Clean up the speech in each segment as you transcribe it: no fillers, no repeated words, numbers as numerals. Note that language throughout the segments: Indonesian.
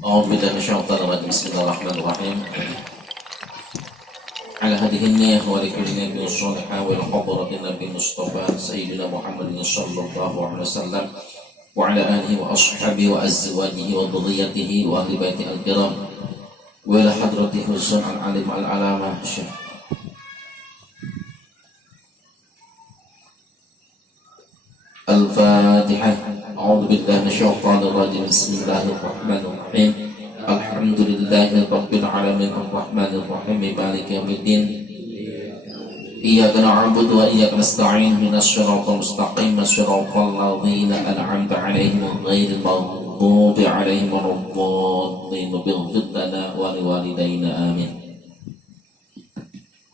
أعوذ بالله من الشيطان الرجيم بسم الله الرحمن الرحيم على هذه النية ولكل نبي الصالحة والحضرة النبي المصطفى سيدنا محمد صلى الله عليه وسلم وعلى آله وأصحابه وأزواجه وذريته وأهل بيته الكرام وإلى حضرته حسن العلم العلامة الشيخ الفاتحة. أعوذ بالله من الشيطان الرجيم بسم الله الرحمن الرحيم الحمد لله رب العالمين الرحمن الرحيم مالك يوم الدين إياك نعبد وإياك نستعين اهدنا الصراط المستقيم صراط الذين أنعمت عليهم غير المغضوب عليهم ولا الضالين اغفر لنا ولوالدينا آمين.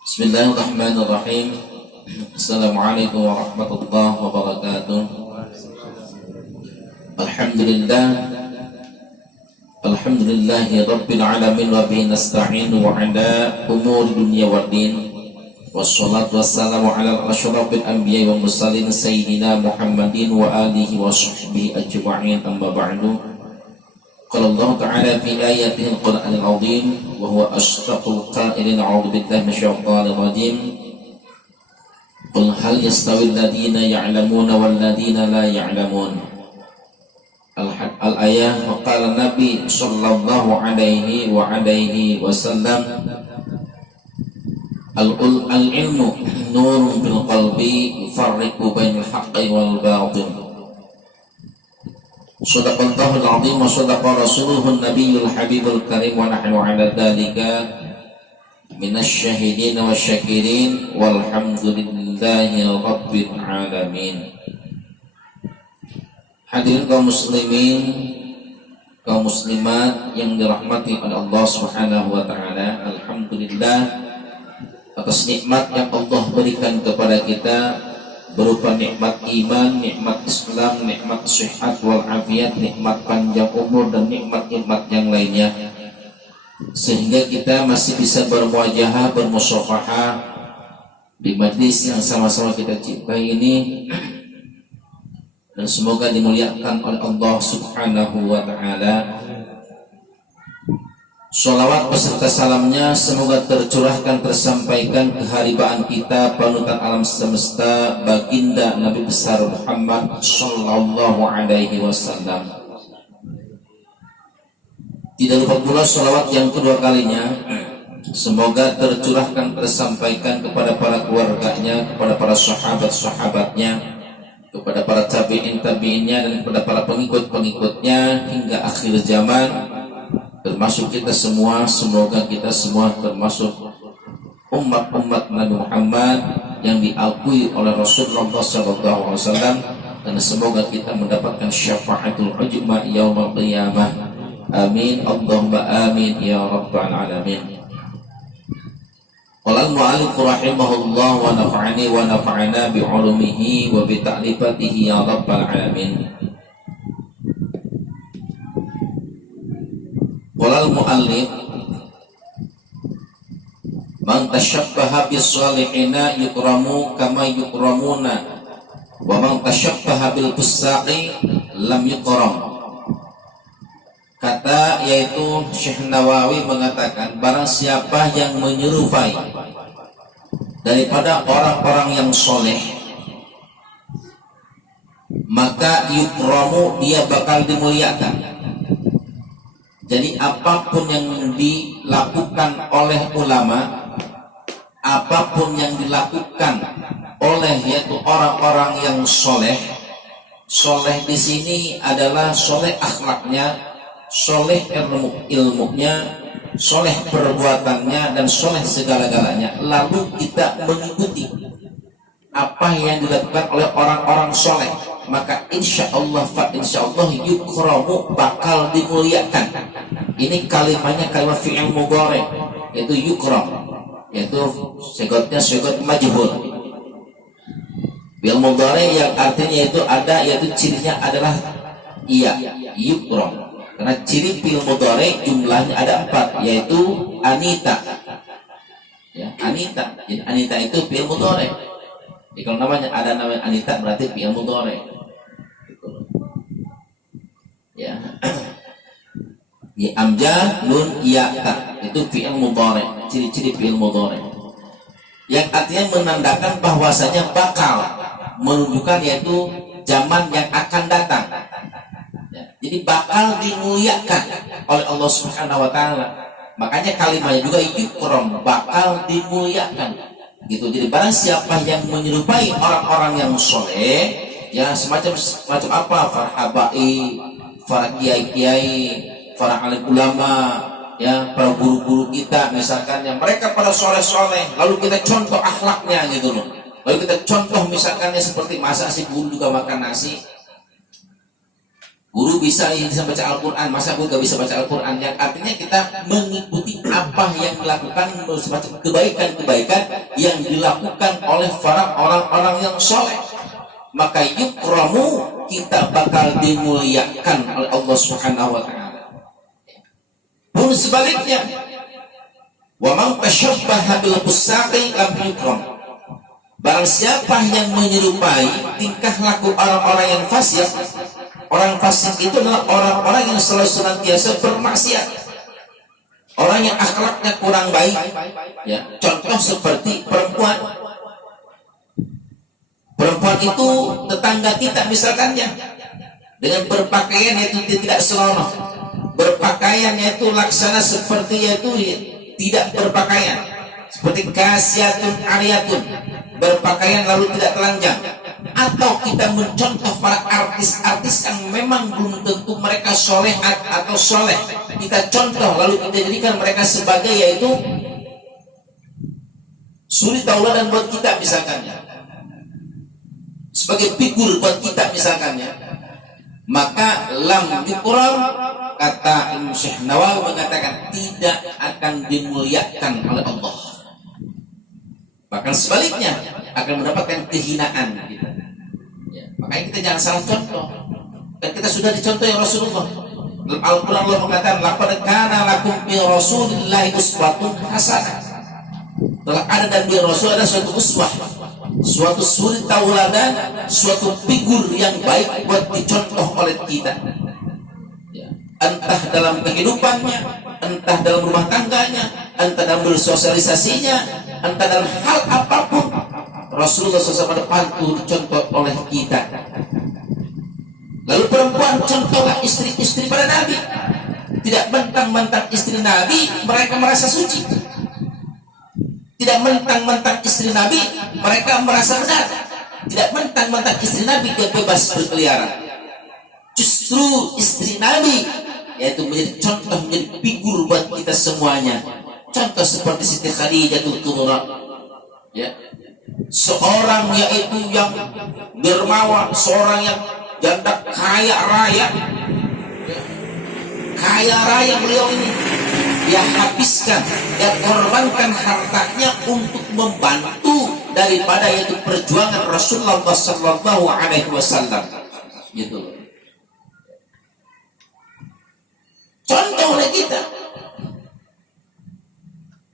بسم الله الرحمن الرحيم. Assalamualaikum warahmatullahi wabarakatuh. Alhamdulillahi rabbil alamin wa bihi nasta'inu wa ala umuri dunya waddin. Wassalatu wassalamu ala asyrafil anbiya'i wal mursalin sayyidina Muhammadin wa alihi wa sahbihi ajma'in, amma ba'du. Qala Allah ta'ala fi ayatihi al-Qur'anil 'azim wa huwa asdaqul qa'ilin. A'udzu billahi minasyaitonir rajim. Qul hal yastawi alladhina ya'lamuna wal ladhina la ya'lamun. Al-ayah. Wa qala Nabi sallallahu alaihi wasallam al-ilmu nurun fil qalbi yufarriqu bainal haqqi wal batil. Shadaqallahul 'azim wa shadaqa rasuluhun nabiyyul habibul karim wa nahnu 'ala dzalika minasyahidin wasyakirin walhamdulillahi rabbil alamin. Hadirin kaum muslimin, kaum muslimat yang dirahmati oleh Allah Subhanahu wa taala, alhamdulillah atas nikmat yang Allah berikan kepada kita berupa nikmat iman, nikmat Islam, nikmat sehat wal afiat, nikmat panjang umur dan nikmat-nikmat yang lainnya, sehingga kita masih bisa bermuajahah, bermusyafahah di majlis yang sama-sama kita cintai ini, dan semoga dimuliakan oleh Allah Subhanahu wa taala. Sholawat beserta salamnya semoga tercurahkan, tersampaikan keharibaan kita, panutan alam semesta, baginda Nabi besar Muhammad sallallahu alaihi wasallam. Tidak lupa pula sholawat yang kedua kalinya semoga tercurahkan, tersampaikan kepada para keluarganya, kepada para sahabat-sahabatnya, kepada para tabi'in-tabi'innya, dan kepada para pengikut-pengikutnya hingga akhir zaman, termasuk kita semua. Semoga kita semua termasuk umat-umat Nabi Muhammad yang diakui oleh Rasulullah SAW, dan semoga kita mendapatkan syafaatul ujma yaumul qiyamah. Amin Allahumma amin ya rabbal alamin. Qala al-mu'allif rahimahullah wa nafa'ani wa nafa'ana bi'ulumihi wa bi ta'lifatihi ya rabbal alamin. Qala al-mu'allif man tashabbaha bis salihina yukramu kama yukramuna wa man tashabbaha bil fusaqi lam yukram. Kata yaitu Syekh Nawawi mengatakan, barang siapa yang menyerupai daripada orang-orang yang soleh, maka yukramu, dia bakal dimuliakan. Jadi apapun yang dilakukan oleh ulama, apapun yang dilakukan oleh yaitu orang-orang yang soleh, soleh di sini adalah soleh akhlaknya, soleh ilmunya, soleh perbuatannya, dan soleh segala-galanya. Lalu kita mengikuti apa yang dilakukan oleh orang-orang soleh, maka insya Allah yukramu, bakal dimuliakan. Ini kalimatnya kalimat fi'il mudhari, yaitu yukram, yaitu segotnya segot majhul. Fi'il mudhari yang artinya itu ada, yaitu cirinya adalah iya, yukram. Karena ciri fi'il mudhari jumlahnya ada 4, yaitu anita. Ya, anita. Jadi anita itu fi'il mudhari. Jadi kalau namanya anita berarti fi'il mudhari. Ya. Ya amja nun ya ta itu fi'il mudhari, ciri-ciri fi'il mudhari yang artinya menandakan bahwasanya bakal, menunjukkan yaitu zaman yang akan datang. Ya, jadi bakal dimuliakan oleh Allah Subhanahu wa taala. Makanya kalimatnya juga yukram, bakal dimuliakan. Gitu. Jadi barang siapa yang menyerupai orang-orang yang soleh, ya semacam apa? Para habai, para kiai-kiai, para alim ulama, ya para guru-guru kita misalkan yang mereka pada soleh-soleh, lalu kita contoh akhlaknya gitu loh. Lalu kita contoh misalkannya seperti masa si guru juga makan nasi. Guru bisa baca Al-Quran, masa guru gak bisa baca Al-Quran? Yang artinya kita mengikuti apa yang dilakukan, semacam kebaikan-kebaikan yang dilakukan oleh para orang-orang yang soleh. Maka yukramu, kita bakal dimuliakan oleh Allah Subhanahu wa ta'ala. Pun sebaliknya, wa man tashabbaha bil fusaqi lam yukram. Barang siapa yang menyerupai tingkah laku orang-orang yang fasik, orang fasik itu adalah orang-orang yang selalu senantiasa bermaksiat, orang yang akhlaknya kurang baik. Ya, contoh seperti perempuan. Perempuan itu tetangga kita misalkannya, dengan berpakaian itu tidak senonoh, berpakaiannya itu laksana seperti yaitu tidak berpakaian, seperti kasiatun ariyatun, berpakaian lalu tidak telanjang. Atau kita mencontoh para artis-artis yang memang belum tentu mereka solehat atau soleh, kita contoh lalu kita jadikan mereka sebagai yaitu suri tauladan buat kita misalkannya, sebagai figur buat kita misalkannya. Maka lam yukram, kata Imam Syekh Nawawi mengatakan tidak akan dimuliakan oleh Allah, bahkan sebaliknya akan mendapatkan kehinaan gitu. Ya, makanya kita jangan salah contoh. Dan kita sudah dicontoh ya Rasulullah. Dalam Al-Quran Allah mengatakan laqad kana lakum fi Rasulillahi uswatun hasanah. Telah ada dan di Rasul ada suatu uswah, suatu suri tauladan, suatu figur yang baik buat dicontoh oleh kita. Ya, entah dalam kehidupannya, entah dalam rumah tangganya, entah dalam bersosialisasinya, entah dalam hal apapun, Rasulullah SAW patut dicontoh oleh kita. Lalu perempuan, contohlah istri-istri pada Nabi. Tidak mentang-mentang istri Nabi mereka merasa suci, tidak mentang-mentang istri Nabi mereka merasa benar, tidak mentang-mentang istri Nabi dia bebas berkeliaran. Justru istri Nabi yaitu menjadi contoh, menjadi figur buat kita semuanya. Contoh seperti Siti Khadijah Kubra, ya, seorang yaitu yang dermawan, seorang yang janda kaya raya, ya, kaya raya beliau ini. Dia habiskan, dia korbankan hartanya untuk membantu daripada yaitu perjuangan Rasulullah Sallallahu Alaihi Wasallam. Gitu. Contoh oleh kita.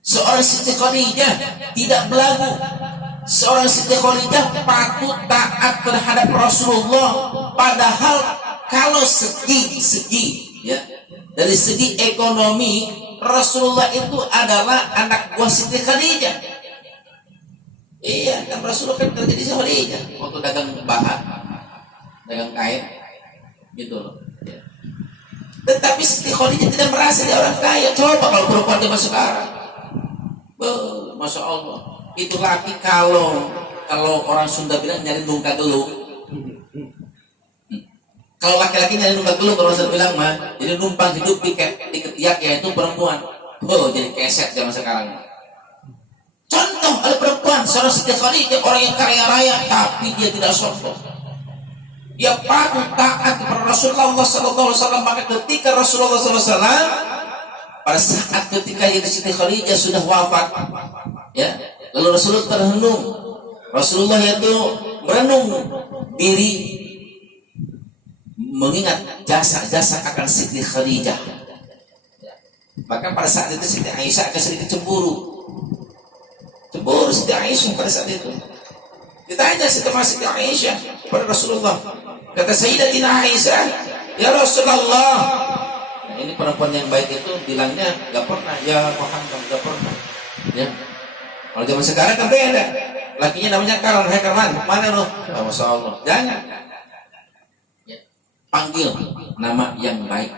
Seorang Siti Khadijah tidak belagu. Seorang Siti Khadijah patut taat terhadap Rasulullah. Padahal kalau segi ya, dari segi ekonomi Rasulullah itu adalah anak buah Siti Khadijah. Iya, kan Rasulullah kan kerja di Khadijah waktu dagang bahan, dagang kain, gitu loh. Ya. Tetapi Siti Khadijah tidak merasa dia orang kaya. Coba kalau perempuan zaman sekarang, Masya Allah, itu laki kalau orang Sunda bilang nyari nungka gelung. Kalau laki-laki nyari numpang gelung, kalau saya bilang mah, jadi numpang hidup di ketiak yaitu perempuan. Jadi keset zaman sekarang. Contoh ada perempuan, seorang Siti Khadijah, orang yang kaya raya, tapi dia tidak sombong. Dia patuh taat kepada Rasulullah SAW. Maka ketika Rasulullah SAW pada saat ketika Siti Khadijah sudah wafat, ya, lalu Rasulullah terhenung. Rasulullah itu merenung diri, mengingat jasa-jasa akan Siti Khadijah. Maka pada saat itu Siti Aisyah agak sedikit cemburu Siti Aisyah pada saat itu. Ditanya sama Siti Aisyah kepada Rasulullah, kata Sayyidatina Aisyah, ya Rasulullah, ini perempuan yang baik itu bilangnya nggak pernah, ya Muhammad nggak pernah. Ya, kalau zaman sekarang kan beda. Lakinya namanya Karlan, hai Karlan, mana lo? Oh, Masya Allah, jangan. Ya. Panggil nama yang baik,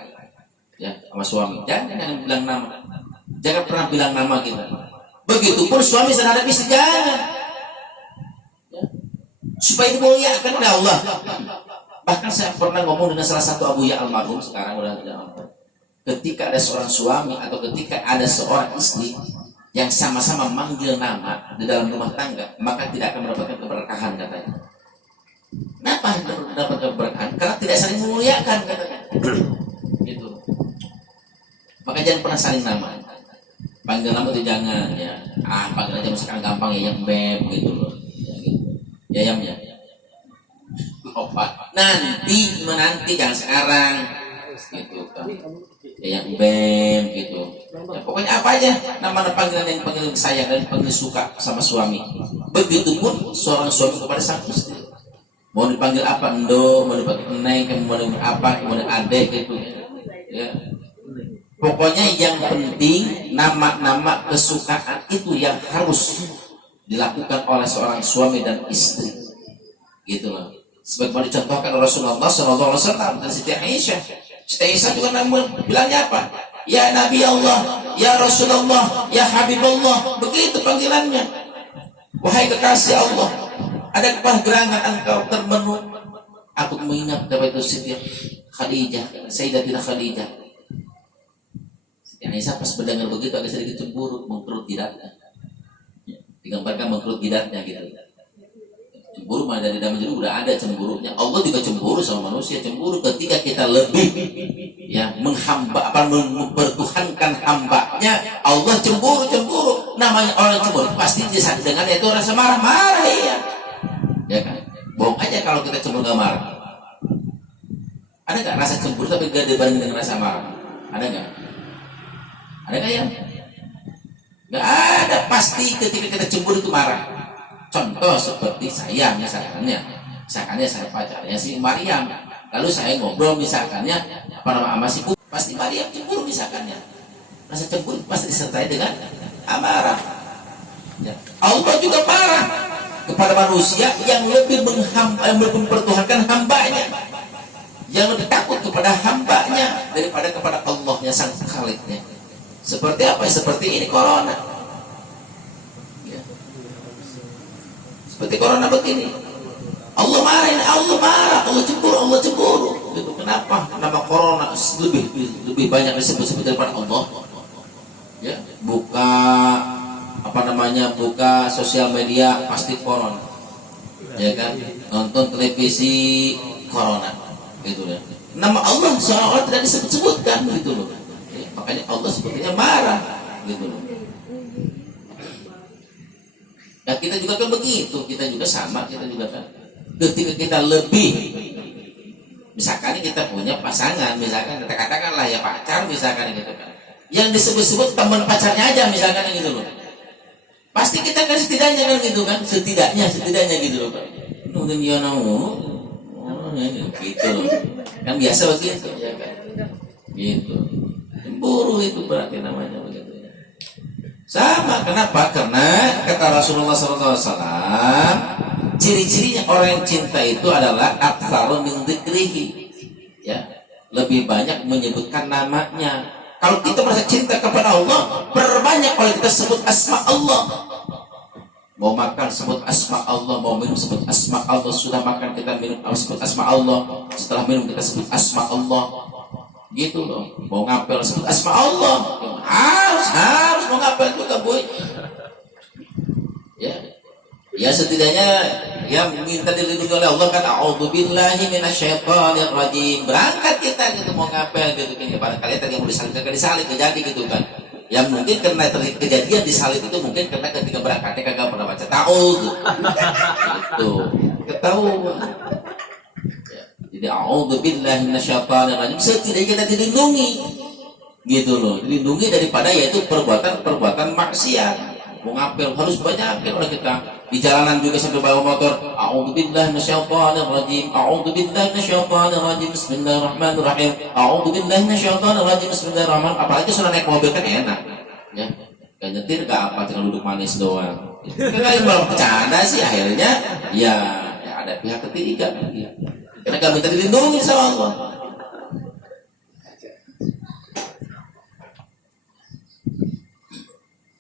ya sama suami. Jangan bilang nama, jangan pernah bilang nama kita. Begitupun suami terhadap istri, jangan. Ya. Supaya dimuliakan oleh Allah. Bahkan saya pernah ngomong dengan salah satu Abu Ya almarhum, sekarang udah tidak almarhum. Ketika ada seorang suami atau ketika ada seorang istri yang sama-sama manggil nama di dalam rumah tangga, maka tidak akan mendapatkan keberkahan katanya. Kenapa dapat keberkahan? Karena tidak saling memuliakan katanya. Gitu. Maka jangan pernah saling nama. Panggil nama itu jangan ya. Panggil aja sekarang gampang ya, yang beb gitu loh. Ya gitu. Ya. Nanti menanti jangan sekarang gitu kan. Ya yang bem gitu. Ya, pokoknya apa aja nama panggilan yang panggil sayang dan panggil suka sama suami. Begitupun seorang suami kepada sang istri. Mau dipanggil apa, Endo, mau dipanggil Neng, mau dipanggil apa, kemudian adek gitu. Ya. Pokoknya yang penting nama-nama kesukaan itu yang harus dilakukan oleh seorang suami dan istri. Gitu loh. Sebagaimana dicontohkan Rasulullah SAW dan Siti Aisyah. Siti Aisyah juga bilangnya apa? Ya Nabi Allah, ya Rasulullah, ya Habibullah. Begitu panggilannya. Wahai kekasih Allah, adakah gerangan engkau termenung? Aku mengingat kepada itu Siti Khadijah, Sayyidatina Khadijah. Siti Aisyah pas mendengar begitu agak sedikit cemburu, mengkerut jidatnya. Digambarkan mengkerut jidatnya gitu. Cemburu mana dari dalam juga udah ada cemburunya. Allah juga cemburu sama manusia, cemburu ketika kita lebih ya mempertuhankan hambanya. Allah cemburu. Namanya orang cemburu pasti disangka dengan itu rasa marah ya. Ya kan? Bohong aja kalau kita cemburu gak marah. Ada nggak rasa cemburu tapi gak dibanding dengan rasa marah? Ada nggak? Ada nggak ya? Nggak ada. Pasti ketika kita cemburu itu marah. Contoh seperti saya misalkannya saya pacarnya si Maryam, lalu saya ngobrol misalkannya sama si Bu, pasti Maryam cemburu misalkannya. Rasa cemburu pasti disertai dengan amarah. Ya. Allah juga marah kepada manusia yang lebih mempertuhankan hambanya, yang lebih takut kepada hambanya daripada kepada Allahnya sang Khaliknya. Seperti apa? Seperti ini corona. Seperti corona begini, Allah marah, Allah cemburu. Itu kenapa? Nama corona lebih banyak disebut daripada Allah. Ya, buka sosial media pasti corona, ya kan? Nonton televisi corona, gitu ya. Nama Allah seolah-olah tidak disebut-sebutkan, gitu loh. Ya, makanya Allah sepertinya marah, gitu loh. Nah kita juga kan begitu, kita juga sama, kita juga kan ketika kita lebih, misalkan kita punya pasangan, misalkan kita katakanlah ya pacar, misalkan gitu kan, yang disebut-sebut teman pacarnya aja, misalkan gitu loh, pasti kita kan setidaknya kan gitu kan, setidaknya gitu loh kan, mungkin dia gitu loh, kan biasa begitu ya kan, gitu, cemburu itu berarti namanya begitu. Sama, kenapa? Karena kata Rasulullah SAW, ciri-cirinya orang yang cinta itu adalah aktsaru min dzikrihi, ya, lebih banyak menyebutkan namanya. Kalau kita merasa cinta kepada Allah, perbanyak kalau kita sebut asma Allah. Mau makan sebut asma Allah, mau minum sebut asma Allah, sudah makan kita minum sebut asma Allah, setelah minum kita sebut asma Allah. Gitu loh, mau ngapel sebut asma Allah, harus mau ngapel juga boy. Ya setidaknya ya minta dilindungi oleh Allah kan, a'udzubillahi minasyaitonir rajim. Berangkat kita gitu mau ngapel gitu kan, barangkali tadi yang mau disalib kejadi gitu kan. Ya mungkin karena kejadian disalib itu mungkin karena ketika berangkatnya kagak pernah baca ta'awudz. Gitu. Ketahuan. Jadi a'udzubillahi minasyaitonir rajim, setidaknya kita dilindungi gitu loh, dilindungi daripada yaitu perbuatan maksiat. mau ngapel harus banyak orang kita di jalanan juga sambil bawa motor. A'udzubillahi minasyaitonirrajim. A'udzubillahi minasyaitonirrajim. Bismillahirrahmanirrahim. A'udzubillahi minasyaitonirrajim. Bismillahirrahmanirrahim. Apalagi sudah naik mobil kan enak. Ya. Gak nyetir gak apa, tinggal duduk manis doang. Kalian malah bercanda sih akhirnya. Ya ada pihak ketiga. Ya. Karena kami minta dilindungi sama Allah.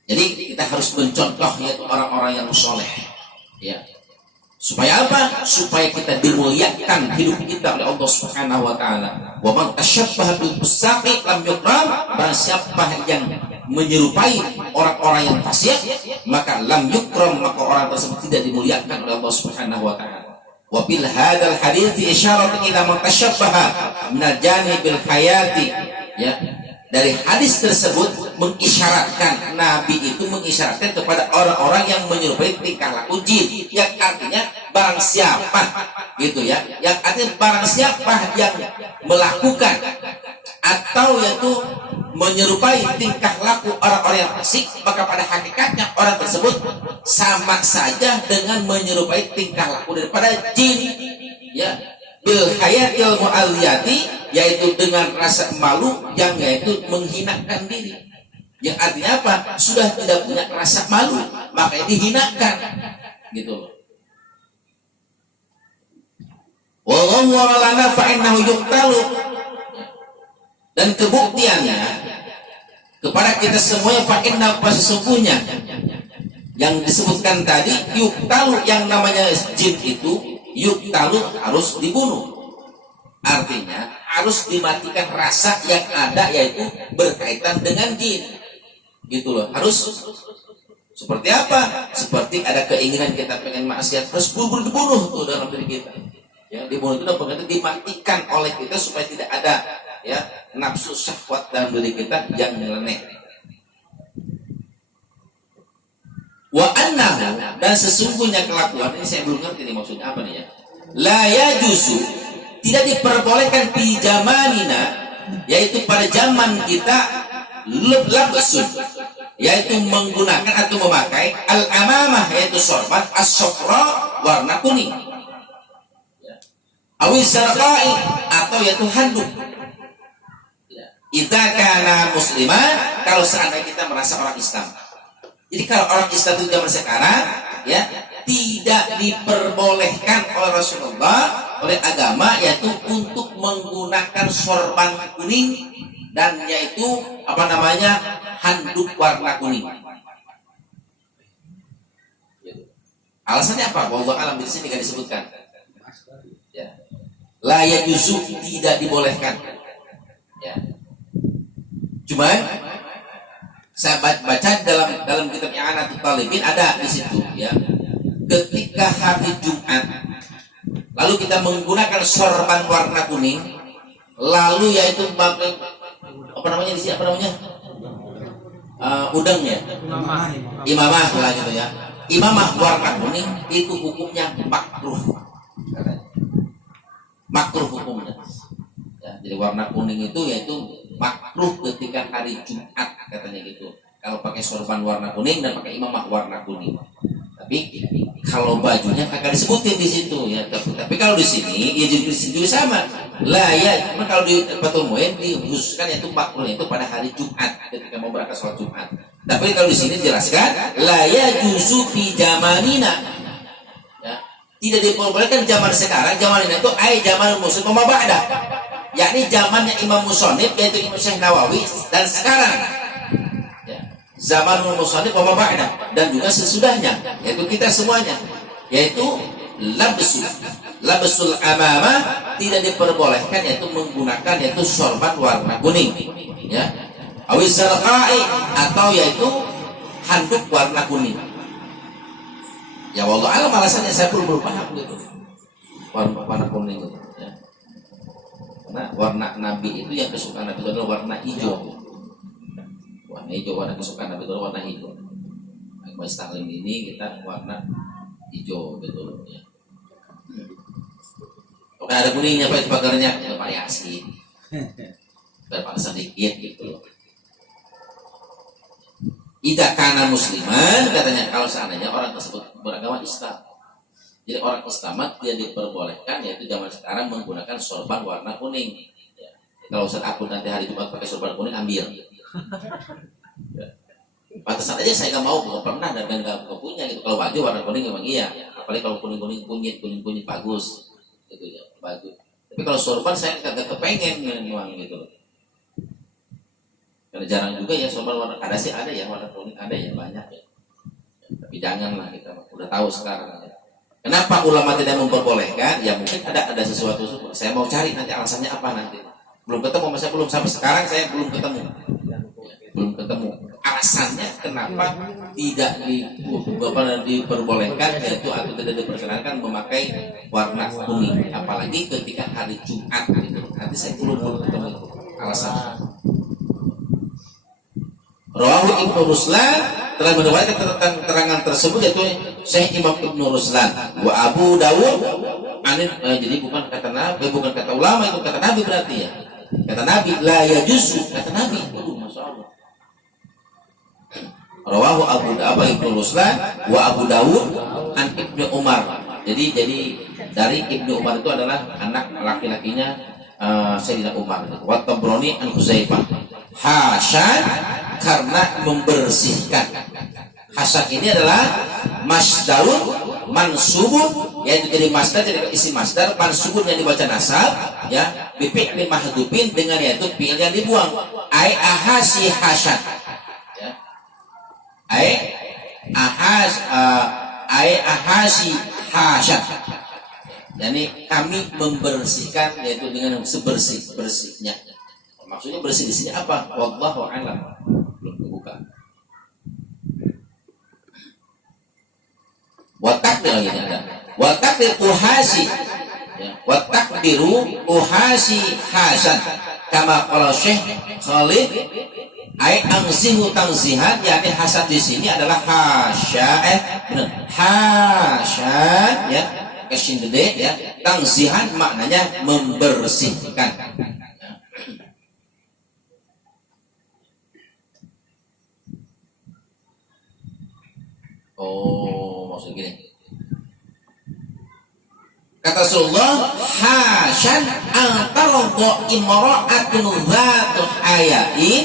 Jadi kita harus mencontoh yaitu orang-orang yang soleh, ya. Supaya apa? Supaya kita dimuliakan hidup kita oleh Allah Subhanahu Wa Taala. Wa man tashabbaha bil fusaqi lam yukram. Barang siapa yang menyerupai orang-orang yang fasik, maka lam yukram, maka orang tersebut tidak dimuliakan oleh Allah Subhanahu Wa Taala. Wa bil hadzal hadits isyarat ila man tashabbaha min janibil hayati, ya. Dari hadis tersebut mengisyaratkan, Nabi itu mengisyaratkan kepada orang-orang yang menyerupai tingkah laku jin, yang artinya barang siapa gitu ya, yang artinya barang siapa yang melakukan atau yaitu menyerupai tingkah laku orang-orang yang fasik, maka pada hakikatnya orang tersebut sama saja dengan menyerupai tingkah laku daripada jin, ya. Bil hayatil mu'alliyati, yaitu dengan rasa malu yang yaitu menghinakan diri. Yang artinya apa? Sudah tidak punya rasa malu, makanya dihinakan. Gitu. Wallahu a'lam fa'innahu yuqtalu. Dan kebuktiannya kepada kita semuanya fa'innahu sesungguhnya yang disebutkan tadi yuqtalu, yang namanya jin itu yuktalu harus dibunuh, artinya harus dimatikan rasa yang ada yaitu berkaitan dengan jin, gitu loh. Harus seperti apa? Seperti ada keinginan kita pengen maksiat, harus buru-buru dibunuh tuh dalam diri kita, ya. Dibunuh itu berarti dimatikan oleh kita supaya tidak ada, ya, nafsu syahwat dalam diri kita yang nyeleneh. Wa annahu, dan sesungguhnya kelakuan ini saya belum ngerti nih maksudnya apa nih ya. La yajuzu, tidak diperbolehkan di zamanina, yaitu pada zaman kita, labsun, yaitu menggunakan atau memakai al-amamah, yaitu sorban as-sofra, warna kuning, awis zarqai, atau yaitu handuk. Idza kana musliman, kalau seandainya kita merasa orang Islam. Jadi kalau orang Islam itu zaman sekarang, ya, tidak diperbolehkan oleh Rasulullah, oleh agama, yaitu untuk menggunakan sorban kuning dan yaitu apa namanya, handuk warna kuning. Alasannya apa? Wallahu a'lam, di sini tidak disebutkan. Ya. La yajuzu, tidak dibolehkan. Ya. Cuman saya baca dalam kitab I'anatul Talibin ada di situ, ya. Ketika hari Jumat, lalu kita menggunakan sorban warna kuning, lalu yaitu apa namanya di sini, apa namanya, udang ya, imamah lah gitu ya. Imamah warna kuning itu hukumnya makruh, makruh hukumnya. Ya, jadi warna kuning itu yaitu makruh ketika hari Jumat, katanya gitu. Kalau pakai sorban warna kuning dan pakai imamah warna kuning. Tapi kalau bajunya kagak disebutin di situ, ya. Tapi kalau di sini ya juga sama. Lah ya, cuma kalau di Fathul Mu'in dikhususkan yaitu makruh itu pada hari Jumat ketika mau berangkat sholat Jumat. Tapi kalau di sini dijelaskan la yajuzu fi zamanina. Ya. Tidak diperbolehkan zaman sekarang. Zaman ini itu zaman muslim wa ba'da. Yakni zamannya Imam Musonib, yaitu Imam Syekh Nawawi, dan sekarang, ya, zaman Musonib wa ba'da, dan juga sesudahnya, yaitu kita semuanya, yaitu labsul amamah, tidak diperbolehkan yaitu menggunakan yaitu sorban warna kuning, ya, awis zarqai, atau yaitu handuk warna kuning. Ya wallahu a'lam, alasannya saya belum paham gitu, warna kuning itu. Nah, warna Nabi itu yang kesukaan Nabi itu adalah warna hijau. Warna hijau, warna kesukaan Nabi itu adalah warna hijau. Mas taklim ini kita warna hijau, betul ya. Oke, ada kuningnya Pak, itu pagarnya, itu variasi. Berpaksa sedikit gitu. Ida kana musliman, katanya kalau seandainya orang tersebut beragama Islam. Jadi orang Islam dia diperbolehkan yaitu zaman sekarang menggunakan sorban warna kuning. Ya. Kalau Ustaz aku nanti hari Jumat pakai sorban kuning ambil. Ya. Pantesan aja saya nggak mau, nggak pernah dan nggak punya gitu. Kalau baju warna kuning memang iya, apalagi kalau kuning kunyit bagus, gitu ya bagus. Tapi kalau sorban saya nggak kepengen memang gitu. Karena jarang juga ya sorban warna, ada sih ada ya warna kuning ada ya banyak ya. Tapi janganlah kita udah tahu sekarang. Ya. Kenapa ulama tidak memperbolehkan? Ya mungkin ada sesuatu. Saya mau cari nanti alasannya apa nanti. Belum ketemu, masa belum sampai sekarang saya belum ketemu. Belum ketemu alasannya kenapa tidak diperbolehkan yaitu atau tidak diperkenankan memakai warna kuning, apalagi ketika hari Jumat gitu. Nanti saya belum ketemu alasannya. Rawahu Ibnu Ruslan telah meriwayatkan keterangan tersebut yaitu Syekh Imam Ibnu Ruslan wa Abu Dawud jadi bukan kata Nabi, bukan kata ulama, itu kata Nabi berarti ya. Kata Nabi la yajuzu, kata Nabi. Masyaallah. Rawahu Ibnu Ruslan wa Abu Dawud an Ibnu Umar. Jadi dari Ibnu Umar itu adalah anak laki-lakinya Sayyidina Umar. Wa Tabrani an Huzaifah. Hasan karena membersihkan. Hasan ini adalah masdarun mansubun, yaitu jadi masdar, jadi isi masdar mansubun yang dibaca nasab ya bi fi'li mahdhufin dengan yaitu fi'il yang dibuang. Ai ahasi hasan ya. Ai ahasi hasan. Yani kami membersihkan yaitu dengan sebersih-bersihnya. Maksudnya bersih di sini apa? Wallahu a'lam. Belum dibuka. Wa takdir ini ada. Wa takdir uhasi. Ya, wa takdiru uhasi hasan. Kama qala Syekh Khalid ai angzihu tangzihan, yakni hasan di sini adalah hasan ya. Kesin gede ya. Tangzihan maknanya membersihkan. Oh, maksud gini. Kata Rasulullah, hasan antarqa imra'atun dzatu hayain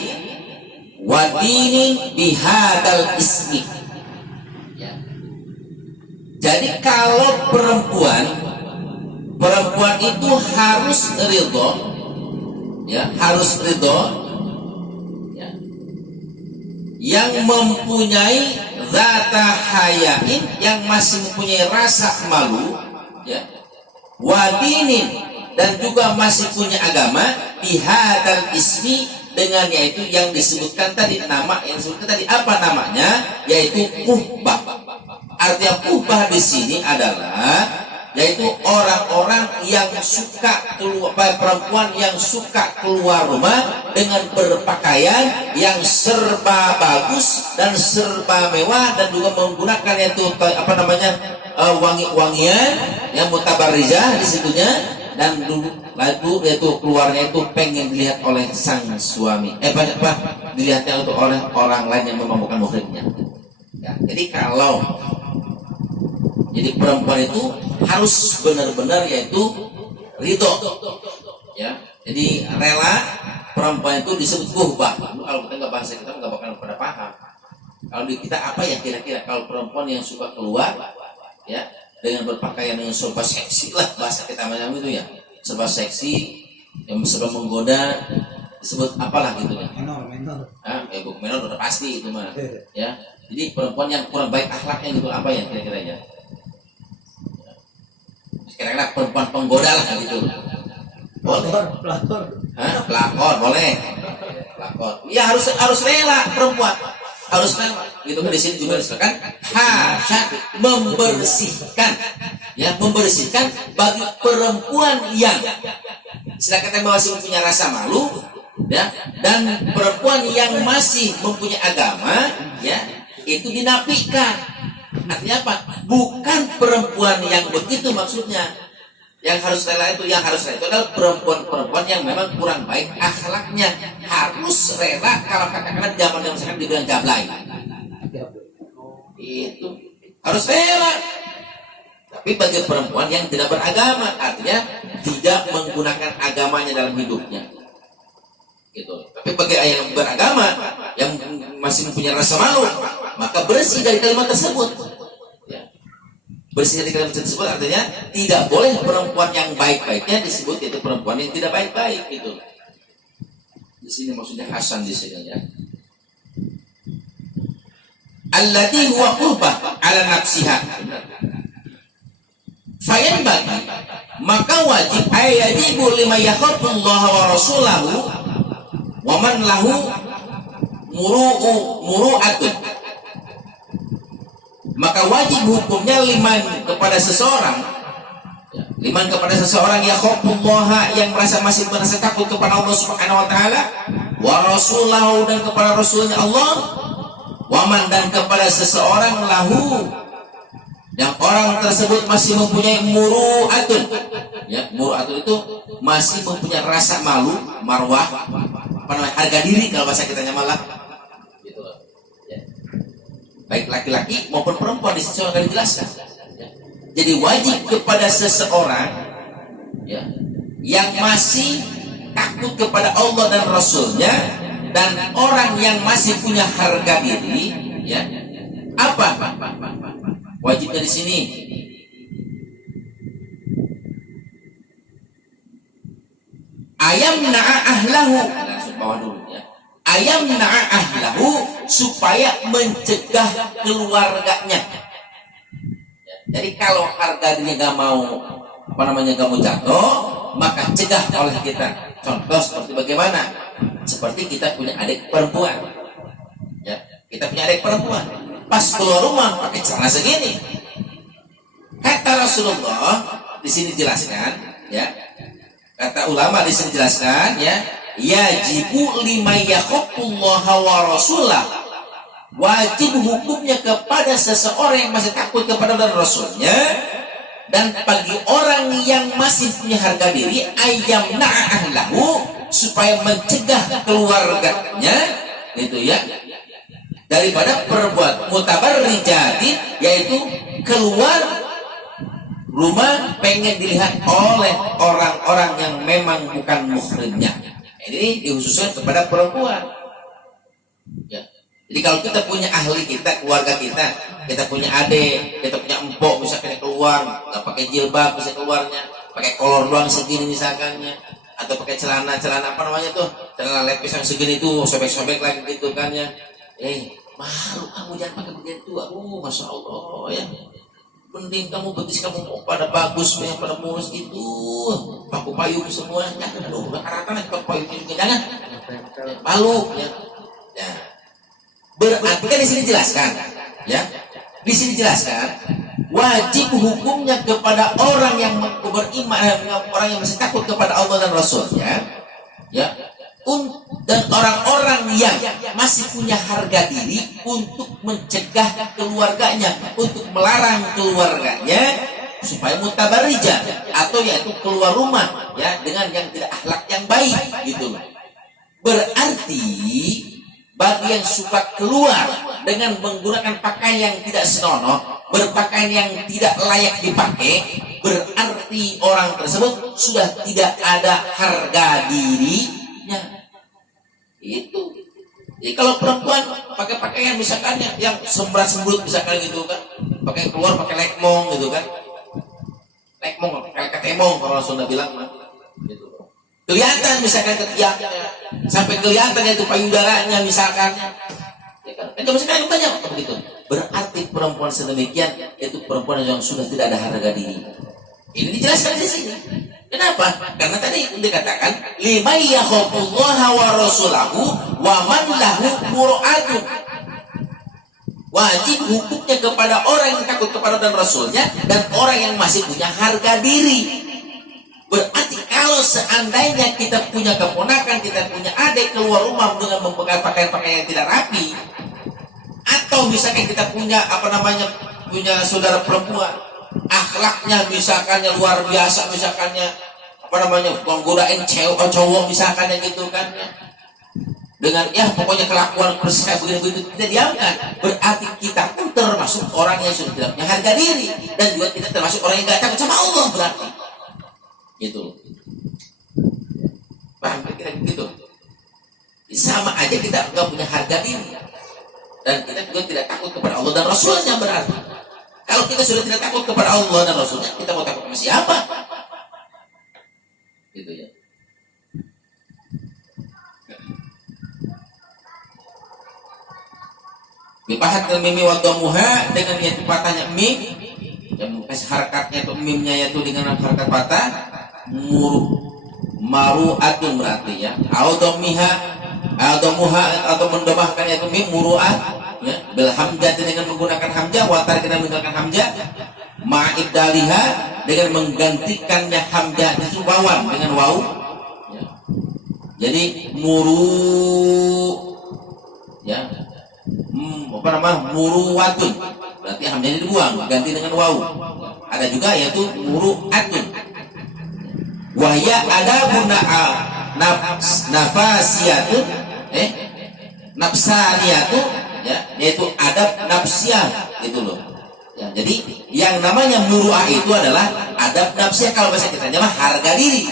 wa dinin bihadal ismi. Ya. Jadi kalau perempuan itu harus ridho, ya, harus ridho, ya, yang mempunyai zata hayain, yang masih mempunyai rasa malu ya, wadinin, dan juga masih punya agama, bihadal ismi, dengan yaitu yang disebutkan tadi, nama yang disebutkan tadi apa namanya, yaitu uhbah. Artinya uhbah di sini adalah yaitu orang-orang yang suka keluar, perempuan yang suka keluar rumah dengan berpakaian yang serba bagus dan serba mewah, dan juga menggunakan yaitu apa namanya wangi-wangian yang mutabarizah di situnya, dan lalu yaitu keluarnya itu pengen dilihat oleh sang suami, dilihatnya untuk oleh orang lain yang memang bukan muhrimnya. Ya, jadi kalau jadi perempuan itu harus benar-benar yaitu ridho, ya. Jadi rela, perempuan itu disebut uhbah. Kalau kita nggak bahasa kita nggak bakal pada paham. Kalau di kita apa ya kira-kira kalau perempuan yang suka keluar, ya, dengan berpakaian yang serba seksi lah, bahasa kita macam itu ya, serba seksi, yang serba menggoda, disebut apalah gitu ya. Menor udah pasti itu mah, ya. Jadi perempuan yang kurang baik akhlaknya gitu apa ya kira-kira ya? Kira-kira perempuan penggoda lah gitu. Boleh. Pelakor boleh. Pelakor. Ya harus rela perempuan. Harus rela. Gitu kan di sini juga disebutkan hasan, membersihkan. Ya, membersihkan bagi perempuan yang sedangkan masih mempunyai rasa malu, ya, dan perempuan yang masih mempunyai agama, ya, itu dinafikan. Artinya apa? Bukan perempuan yang begitu maksudnya. Yang harus rela itu, adalah perempuan-perempuan yang memang kurang baik akhlaknya. Harus rela kalau katakanlah zaman yang misalkan dibilang gablay. Itu harus rela. Tapi bagi perempuan yang tidak beragama, artinya tidak menggunakan agamanya dalam hidupnya, gitu. Tapi bagi yang beragama, yang masih mempunyai rasa malu, maka bersih dari kalimat tersebut. Ya. Bersih dari kalimat tersebut artinya tidak boleh perempuan yang baik-baiknya disebut itu perempuan yang tidak baik-baik, gitu. Di sini maksudnya Hasan di sini ya. Alladhi huwa qurbah ala nafsiha. Fayan bagi maka wajib ayajibu lima yakhafullah wa rasulahu wa man lahu muru'atun. Maka wajib hukumnya liman kepada seseorang, yakhafullah yang masih merasa takut kepada Allah Subhanahu wa taala, wa rasulahu dan kepada rasulnya Allah, wa man dan kepada seseorang lahu yang orang tersebut masih mempunyai muru'atun. Ya, muru'atun itu masih mempunyai rasa malu, marwah, harga diri kalau bahasa kitanya malah. Gitu. Ya. Baik laki-laki maupun perempuan di sini akan dijelaskan. Ya. Jadi wajib kepada seseorang ya, yang masih takut kepada Allah dan Rasulnya dan orang yang masih punya harga diri, ya. Apa? Wajibnya di sini ayam na'a ahlahu, langsung bawah dulu ya. Ayam na'a ahlahu supaya mencegah keluarganya. Ya, jadi kalau harga dirinya gak mau jatuh, maka cegah oleh kita. Contoh seperti bagaimana? Seperti kita punya adik perempuan. Ya, kita punya adik perempuan. Pas keluar rumah pakai celana segini. Kata Rasulullah di sini jelaskan, ya. Kata ulama di sini jelaskan, ya. Yajibu lima yakhafullaha wa rasulah. Wajib hukumnya kepada seseorang yang masih takut kepada dan Rasulnya, dan bagi orang yang masih punya harga diri ayam na'ahlahu supaya mencegah keluarganya, itu ya, daripada perbuat mutabarrijati, yaitu keluar rumah pengen dilihat oleh orang-orang yang memang bukan muhrimnya. Ini dikhususkan kepada perempuan. Ya. Jadi kalau kita punya ahli kita, keluarga kita punya adik, kita punya empok, misalkan keluar nggak pakai jilbab, bisa keluarnya pakai kolor doang segini misalkannya, atau pakai celana apa namanya tuh, celana lepis yang segini tuh, sobek-sobek lagi gitu kan ya. Malu kamu jangan pakai begitu. Masya Allah ya. Mending kamu betis kamu pada bagus, yang pada mulus gitu. Paku payung semuanya. Aduh, rata-rata paku payung juga jangan. Malu ya. Ya. Berarti kan di sini jelaskan, ya. Di sini jelaskan wajib hukumnya kepada orang yang beriman, orang yang masih takut kepada Allah dan Rasulnya, ya. Dan orang-orang yang masih punya harga diri untuk mencegah keluarganya, untuk melarang keluarganya supaya mutabarrijah, atau yaitu keluar rumah ya dengan yang tidak akhlak yang baik, gitu. Berarti bagi yang suka keluar dengan menggunakan pakaian yang tidak senonoh, berpakaian yang tidak layak dipakai, berarti orang tersebut sudah tidak ada harga dirinya. Itu. Jadi kalau perempuan pakai pakaian misalkan yang sembrat-sembrut misalkan gitu kan, pakai keluar pakai lekmong gitu kan, lekmong pakai ketemong kalau Sunda bilang gitu. Kelihatan misalkan ketiaknya, sampai kelihatan itu payudaranya misalkan, ya kan? Itu misalkan yang banyak begitu. Berarti perempuan sedemikian itu perempuan yang sudah tidak ada harga diri. Ini dijelaskan di sini. Kenapa? Karena tadi dikatakan lima yakhafullaha wa rasulahu wa man lahu muru'atun. Wajib hukumnya kepada orang yang takut kepada dan Rasulnya dan orang yang masih punya harga diri. Berarti kalau seandainya kita punya keponakan, kita punya adik keluar rumah dengan memakai pakaian-pakaian yang tidak rapi, atau misalkan kita punya punya saudara perempuan, akhlaknya misalkannya luar biasa, misalkannya menggodain cowok misalkannya gitu kan ya, dengan pokoknya kelakuan persis kayak begini-begini, kita diamkan, berarti kita pun termasuk termasuk orang yang sudah tidak punya harga diri, dan juga tidak termasuk orang yang nggak takut sama Allah berarti. Gitu. Paham kira-kira begitu? Sama aja kita nggak punya harga diri, dan kita juga tidak takut kepada Allah dan Rasulnya berarti. Kalau kita sudah tidak takut kepada Allah dan Rasulnya, kita mau takut sama siapa? Gitu ya. Bipahat mimi wa dhamuha, dengan yaitu patahnya mim, yang kasih harakatnya itu mimnya yaitu dengan harakat patah, maru'atun berarti ya. Au dhammiha, au dhamuha atau mendomahkan yaitu mim muru'at ya, bil hamzah dengan menggunakan hamzah, wa tarikna menggunakan hamzah, ma'idaliha dengan menggantikannya hamzah itu wawan dengan waw ya. Jadi ya, apa namanya, muruwatun berarti hamzahnya dibuang ganti dengan waw. Ada juga yaitu muru'atun, wahya ada guna nafasiyatun nafsaniyatun ya, yaitu adab nafsiyah gitu loh ya. Jadi yang namanya muru'ah itu adalah adab nafsiyah, kalau bahasa kita mah harga diri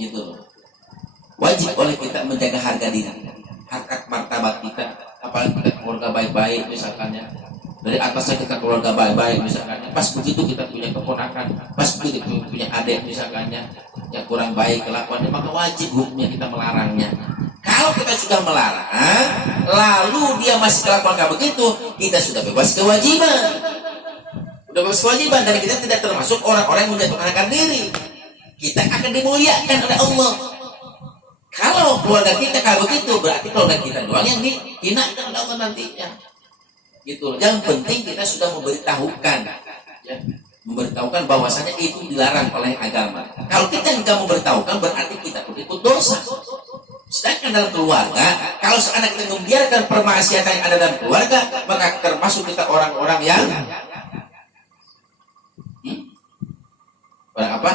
gitu loh. Wajib oleh kita menjaga harga diri, harkat martabat kita, apalagi kita keluarga baik-baik misalkan ya, dari atasnya kita keluarga baik-baik misalkan ya. Pas begitu kita punya keponakan, pas begitu kita punya adik misalkan ya, yang kurang baik kelakuannya, maka wajib hukumnya kita melarangnya. Kalau kita sudah melarang, lalu dia masih kelakuan kayak begitu, kita sudah bebas kewajiban. Sudah bebas kewajiban, dan kita tidak termasuk orang-orang yang menjatuhkan harga diri. Kita akan dimuliakan oleh Allah. Kalau keluarga kita kayak begitu, berarti keluarga kita doang yang dihinakan oleh Allah nantinya. Gitu. Yang penting kita sudah memberitahukan, ya, memberitahukan bahwasanya itu dilarang oleh agama. Kalau kita tidak memberitahukan, berarti kita ikut dosa. Sedangkan dalam keluarga, kalau seanak kita membiarkan permaksiatan yang ada dalam keluarga, maka termasuk kita orang-orang yang orang apa?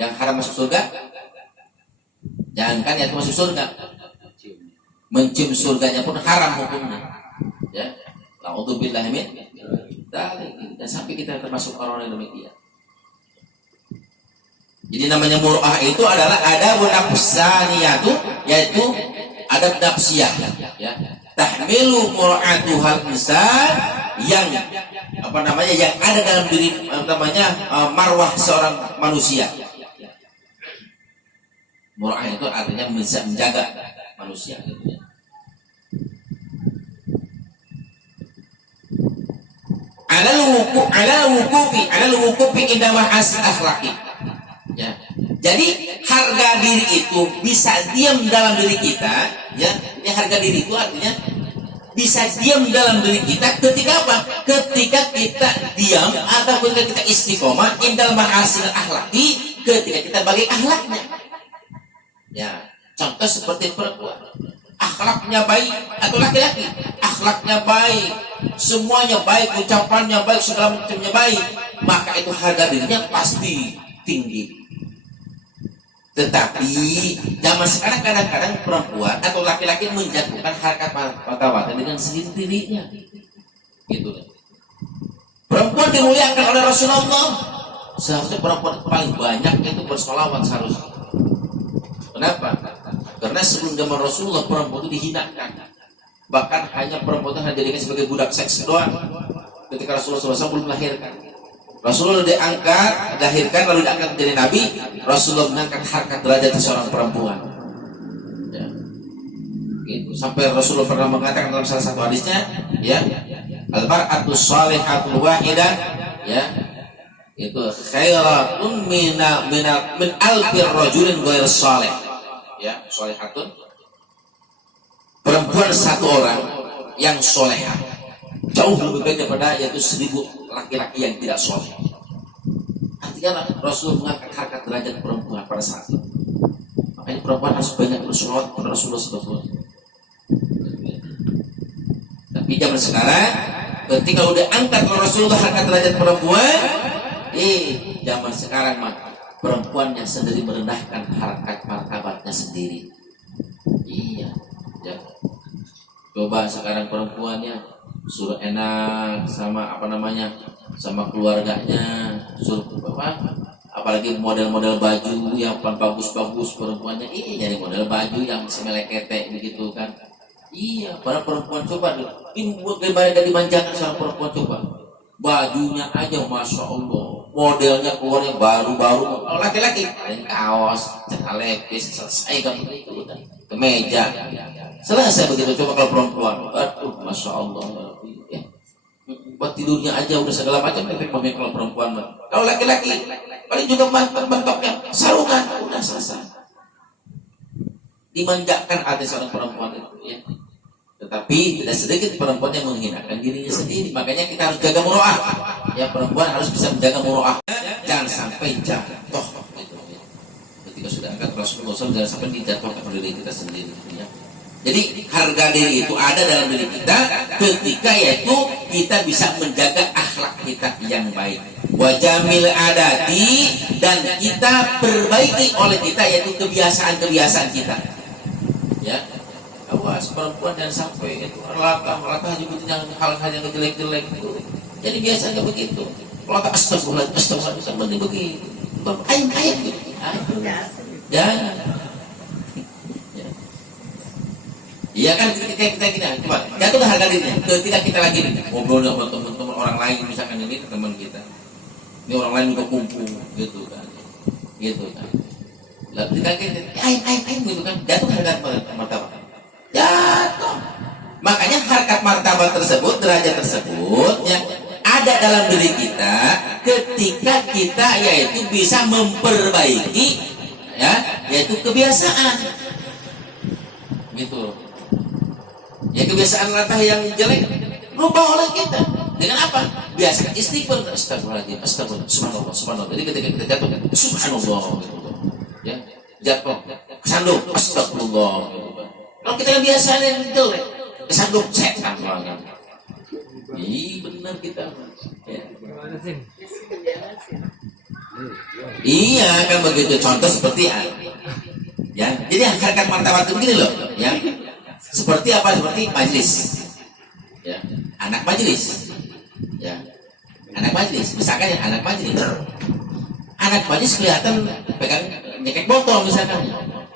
Yang haram masuk surga. Jangankan yang masuk surga, mencium surganya pun haram hukumnya. Ya, na'udzubillah min dzalik. Dan sampai kita termasuk orang yang demikian. Jadi namanya muru'ah itu adalah adabun nafsaniyatu, yaitu adab nafsiyah ya. Tahmilu muru'atuhal insan, yang apa namanya, yang ada dalam diri namanya marwah seorang manusia. Muru'ah itu artinya bisa menjaga manusia gitu ya. Alal wukufi inda ma'asil akhlaqi. Ya. Jadi harga diri itu bisa diam dalam diri kita, ya. Ini harga diri itu artinya bisa diam dalam diri kita ketika apa? Ketika kita diam atau ketika kita istiqomah indal ma'asil akhlaqi, ketika kita bagi akhlaknya. Ya, contoh seperti perempuan, akhlaknya baik, atau laki-laki, akhlaknya baik, semuanya baik, ucapannya baik, segala macamnya baik, maka itu harga dirinya pasti tinggi. Tetapi zaman sekarang kadang-kadang perempuan atau laki-laki menjatuhkan harkat martabat dengan sendiri-sendirinya. Gitu. Perempuan dimuliakan oleh Rasulullah. Seharusnya perempuan paling banyak itu bersolawat seharusnya. Kenapa? Karena sebelum zaman Rasulullah perempuan itu dihinakan. Bahkan hanya perempuan itu hanya dijadikan sebagai budak seks doang. Ketika Rasulullah SAW belum melahirkan, Rasulullah diangkat, dilahirkan, lalu diangkat menjadi Nabi. Rasulullah mengangkat harkat derajat seorang perempuan. Ya. Gitu. Sampai Rasulullah pernah mengatakan dalam salah satu hadisnya, ya, al-mar'atu shalihatul wahidah, ya, itu khairatun min albir rajulin ghair salih. Ya, shalihatun, perempuan satu orang yang solehah jauh lebih baik daripada yaitu 1000 laki-laki yang tidak soleh. Artinya Rasulullah mengangkat harkat derajat perempuan pada saat itu. Makanya perempuan harus banyak bersolawat kepada Rasulullah SAW. Tapi zaman sekarang, ketika udah angkat Rasulullah harkat derajat perempuan, zaman sekarang mah perempuannya sendiri merendahkan harkat martabatnya sendiri. Iya, ya. Coba sekarang perempuannya suruh enak sama apa namanya, sama keluarganya, suruh apa, apalagi model-model baju yang bagus-bagus perempuannya, nyari model baju yang semelekete begitu kan. Iya, para perempuan coba deh, ini buat gimana dimanjakan seorang perempuan, coba bajunya aja masya Allah, modelnya keluarnya baru-baru. Kalau laki-laki paling kaos, celana levis, selesai kan begitu, kemeja selesai begitu. Coba kalau perempuan, aduh masya Allah ya, buat tidurnya aja udah segala macam efek pemilik. Kalau perempuan, kalau laki-laki paling juga mantap-mantapnya sarungan udah selesai. Dimanjakan hati seorang perempuan itu ya. Tetapi tidak sedikit perempuan yang menghinakan dirinya sendiri. Makanya kita harus jaga muroah. Ya, perempuan harus bisa menjaga muroah. Jangan sampai jatuh gitu, ya. Ketika sudah angkat Rasulullah SAW, jangan sampai dijatuhkan oleh diri kita sendiri ya. Jadi harga diri itu ada dalam diri kita ketika yaitu kita bisa menjaga akhlak kita yang baik. Wajamil adati, dan kita perbaiki oleh kita yaitu kebiasaan-kebiasaan kita. Ya. Awas perempuan dan sampai itu melakah nyebutin hal-hal yang jelek-jelek itu. Jadi biasanya begitu. Kalau tak astagfirullah seperti begitu. Ayam gitu. Jangan. Iya kan, ketika kita coba jatuh ke harga dirinya. Ketika kita lagi ngobrol sama teman-teman orang lain, misalkan ini teman kita, ini orang lain juga kumpul gitu kan. Lalu ketika kita ayam gitu kan, jatuh ke harga martabat. Jatuh. Makanya harkat martabat tersebut, derajat tersebut yang ada dalam diri kita ketika kita yaitu bisa memperbaiki ya, yaitu kebiasaan gitu. Ya, kebiasaan latah yang jelek rubah oleh kita dengan apa? Biasakan istighfar, astagfirullahaladzim, astagfirullah, subhanallah. Jadi ketika kita jatuh, subhanallah gitu. Ya, jatuh, kesandung, astagfirullah gitu. Kalau kita biasa yang jelek, kesandung setan banget. Iya benar kita. Ya. Iya kan begitu, contoh seperti ya. Jadi harkat martabat itu begini loh, ya. Seperti apa? Seperti majelis. Ya, anak majelis. Ya. Anak majelis, misalkan ya anak majelis. Anak majelis kelihatan pegang nyekek botol misalkan.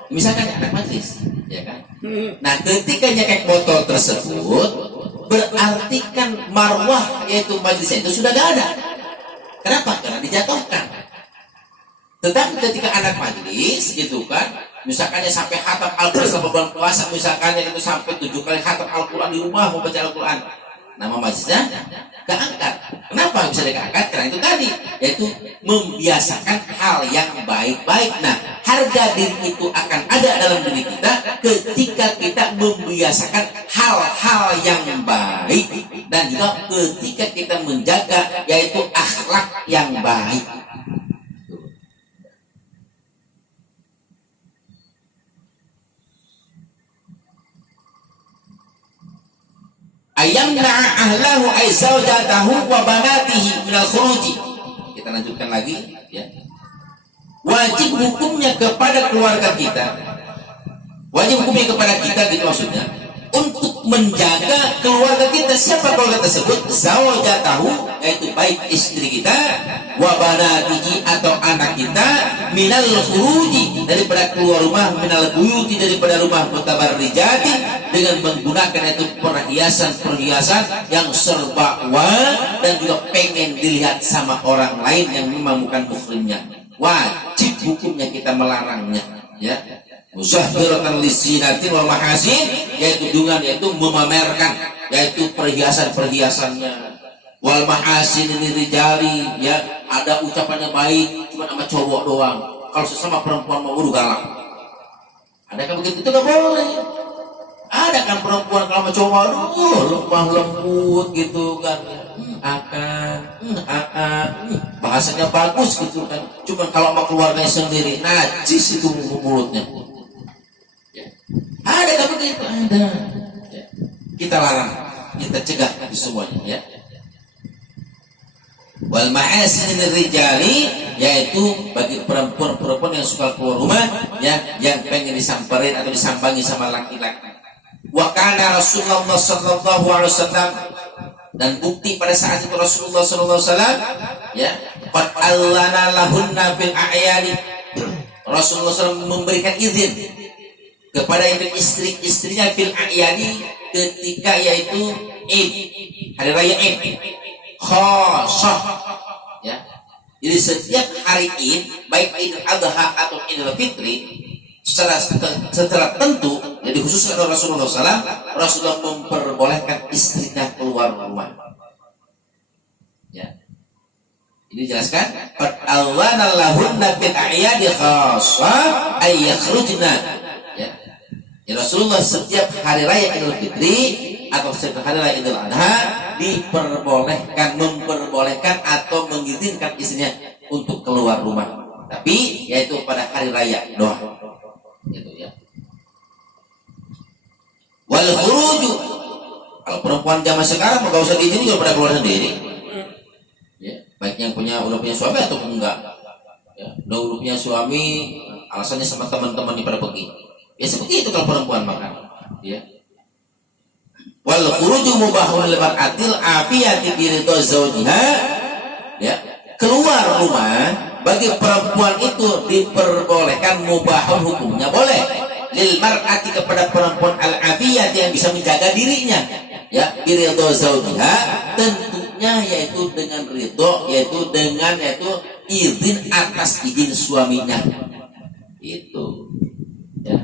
Misalkan anak majelis, ya kan? Nah, ketika nyekek botol tersebut berarti kan marwah yaitu majelis itu sudah gak ada. Kenapa? Karena dijatuhkan. Tetapi ketika anak majelis gitu kan, misalkannya sampai khatam Al-Quran selama bulan puasa, misalkannya itu sampai 7 kali khatam Al-Quran di rumah mau baca Al-Quran, nama majelisnya gak angkat. Kenapa bisa diangkat? Karena itu tadi, yaitu membiasakan hal yang baik-baik. Nah, harga diri itu akan ada dalam diri kita ketika kita membiasakan hal-hal yang baik, dan juga ketika kita menjaga yaitu akhlak yang baik. Ayamna'a ahlahu ay zawjatahu wa banatihi minal khuruji. Kita lanjutkan lagi ya. Wajib hukumnya kepada keluarga kita, wajib hukumnya kepada kita gitu maksudnya, untuk menjaga keluarga kita. Siapa keluarga tersebut? Zawjatahu, yaitu baik istri kita, wa banatihi atau anak kita, minal khuruji, daripada keluar rumah, minal buyuti, daripada rumah, mutabarrijati, dengan menggunakan itu perhiasan-perhiasan yang serba dan juga pengen dilihat sama orang lain yang memang bukan muslimnya. Wajib hukumnya kita melarangnya ya. Muzahiratan lisinatin wal mahasin, yaitu dengan yaitu memamerkan yaitu perhiasan-perhiasannya. Wal mahasin ini rijali ya, ada ucapannya baik cuma sama cowok doang. Kalau sesama perempuan mau galak. Ada kan begitu? Itu gak boleh. Ada kan perempuan kalau sama cowok lemah lembut gitu kan, bahasanya bagus gitu kan. Cuma kalau sama keluarganya sendiri najis itu mulutnya. Ada kan begitu? Ada. Kita larang, kita cegah di semuanya ya. Wal ma'asin rijali, yaitu bagi perempuan yang suka keluar rumah ya, yang pengen disamperin atau disambangi sama laki-laki. Wa kana Rasulullah sallallahu alaihi wasallam Dan bukti pada saat itu Rasulullah SAW ya, qad allana lahunna fil a'yadi. Rasulullah SAW memberikan izin kepada istri-istrinya fil a'yadi ketika yaitu Id, hari raya Id khassah ya. Jadi setiap hari Id, baik Idul Adha atau Idul Fitri, secara tentu, jadi khusus oleh Rasulullah SAW, Rasulullah memperbolehkan istrinya keluar rumah. Ya, ini jelaskan. Qad allana lahunna fil a'yadi khassah ay yakhrujna. Ya, Rasulullah setiap hari raya Idul Fitri atau setiap hari raya Idul Adha memperbolehkan atau mengizinkan istrinya untuk keluar rumah, tapi yaitu pada hari raya doang gitu ya. Wal khuruju, kalau perempuan zaman sekarang nggak usah diizinin kalau pada keluar sendiri ya, baik yang udah punya suami atau enggak ya. Udah punya suami alasannya sama teman-teman pada pergi ya, seperti itu kalau perempuan makan ya. Wal khuruju mubahun liman atil afiyati bi ridha zawjiha ya, keluar rumah bagi perempuan itu diperbolehkan, mubahun hukumnya boleh, lil mar'ati kepada perempuan al afiyat yang bisa menjaga dirinya ya, bi ridha zawjiha, tentunya yaitu dengan ridho, yaitu izin atas izin suaminya itu ya.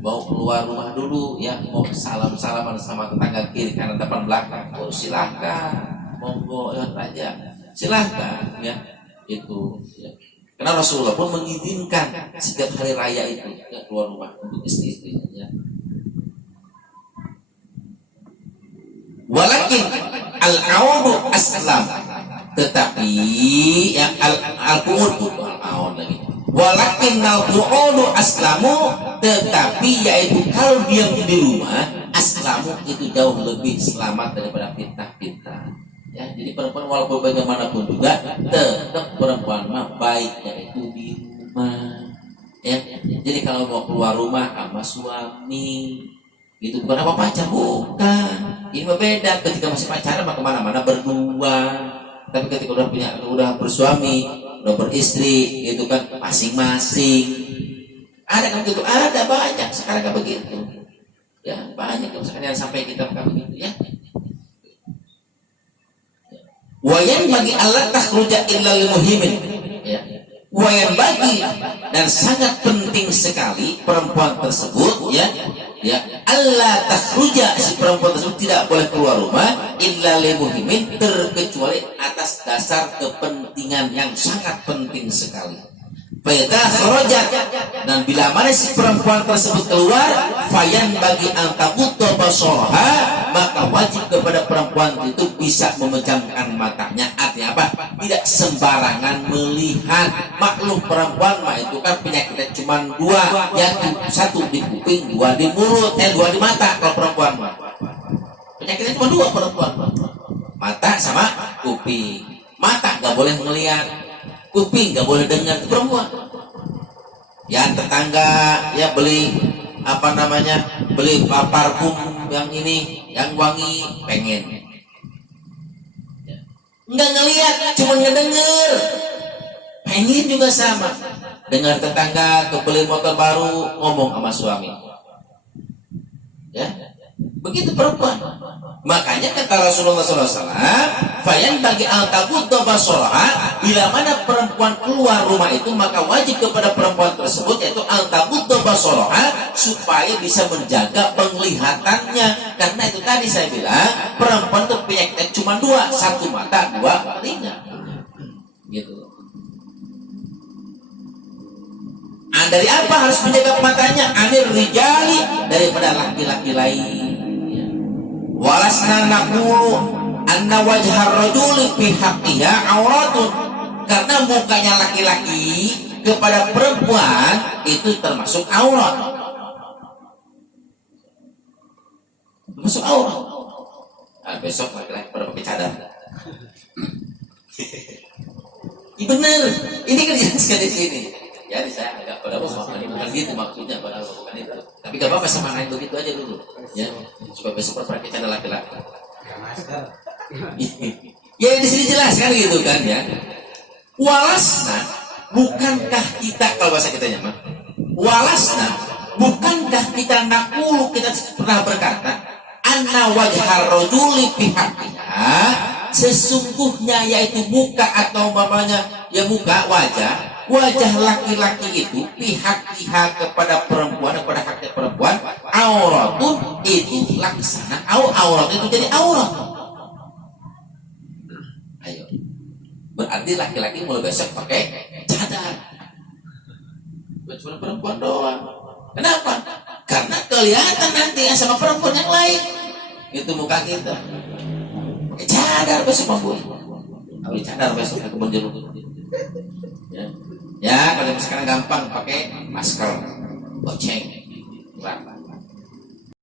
Mau keluar rumah dulu ya, mau salam-salaman sama tetangga kiri kanan depan belakang, oh silahkan, monggo ya aja, silahkan ya itu ya. Karena Rasulullah pun mengizinkan setiap hari raya itu ya, keluar rumah untuk istri-istrinya ya. Walakin al-audu aslam, tetapi yang al-qu'ud lagi. Walakin al-qu'udu aslamu, tetapi yaitu kalau diam di rumah aslamu itu jauh lebih selamat daripada fitnah-fitnah ya. Jadi perempuan walaupun bagaimanapun juga tetap perempuan mah baiknya itu di rumah ya. Jadi kalau mau keluar rumah sama suami itu bukan apa pacar, bukan, ini beda. Ketika masih pacaran mah kemana-mana berdua, tapi ketika udah bersuami, udah beristri gitu kan masing-masing. Ada kan gitu, ada banyak sekarang kan begitu ya, banyak sekarang yang sampai kita kan begitu ya. Wayan bagi Allah takhruja illa lil muhimin ya. Wayan bagi, dan sangat penting sekali perempuan tersebut ya Allah takhruja, si perempuan tersebut tidak boleh keluar rumah illa lil muhimin, terkecuali atas dasar kepentingan yang sangat penting sekali. Faidah kharajat, dan bila mana si perempuan tersebut keluar, fayan bagi antakutto basaraha, maka wajib kepada perempuan itu bisa memejamkan matanya. Artinya apa? Tidak sembarangan melihat. Maklum perempuan mah itu kan penyakitnya cuma dua, yaitu satu di kuping, dua di mulut, dua di mata. Kalau perempuan mah penyakitnya cuma dua perempuan, mata sama kuping. Mata nggak boleh melihat, kuping nggak boleh dengar, itu perempuan. Ya tetangga ya beli beli parfum yang ini yang wangi, pengen ya. Nggak ngelihat, cuma ngedenger, pengen juga sama. Dengar tetangga beli motor baru, ngomong sama suami ya, begitu perempuan. Makanya kata Rasulullah SAW, fayan bagi al-tabuddo basaraha, bila mana perempuan keluar rumah itu maka wajib kepada perempuan tersebut yaitu al-tabuddo basaraha, supaya bisa menjaga penglihatannya. Karena itu tadi saya bilang perempuan itu penyakitnya cuma dua, satu mata, dua telinga gitu. Dari apa harus menjaga matanya? Anir rijali, daripada laki-laki lain. Walasna naqulu anna wajhar rajuli fi haqqiha auratun, karena mukanya laki-laki kepada perempuan itu termasuk aurat. Termasuk aurat. Nah, besok laki-laki pada pakai cadar. Benar, ini kan jelaskan di sini. Jadi saya agak pada bukan gitu maksudnya, pada bukan itu. Tapi gak apa-apa, semangatin begitu aja dulu, ya supaya besok pakai cadar laki-laki. Ya di sini jelaskan gitu kan ya. Walasna, bukankah kita, kalau bahasa kita mah, walasna, bukankah kita nakulu, kita pernah berkata, anna wajhar rajuli pihaknya, sesungguhnya yaitu muka atau mamanya ya muka wajah laki-laki itu pihak-pihak kepada perempuan, kepada haknya perempuan, auratun itu laksana, aurat itu jadi aurat. Ayo, berarti laki-laki mulai besok pakai cadar, bukan perempuan doang. Kenapa? Karena kelihatan nanti ya sama perempuan yang lain. Itu muka kita. Pakai cadar besok mampu. Pakai cadar besok ke kebun jeruk. Ya, kalau sekarang gampang pakai masker, goceng, berapa?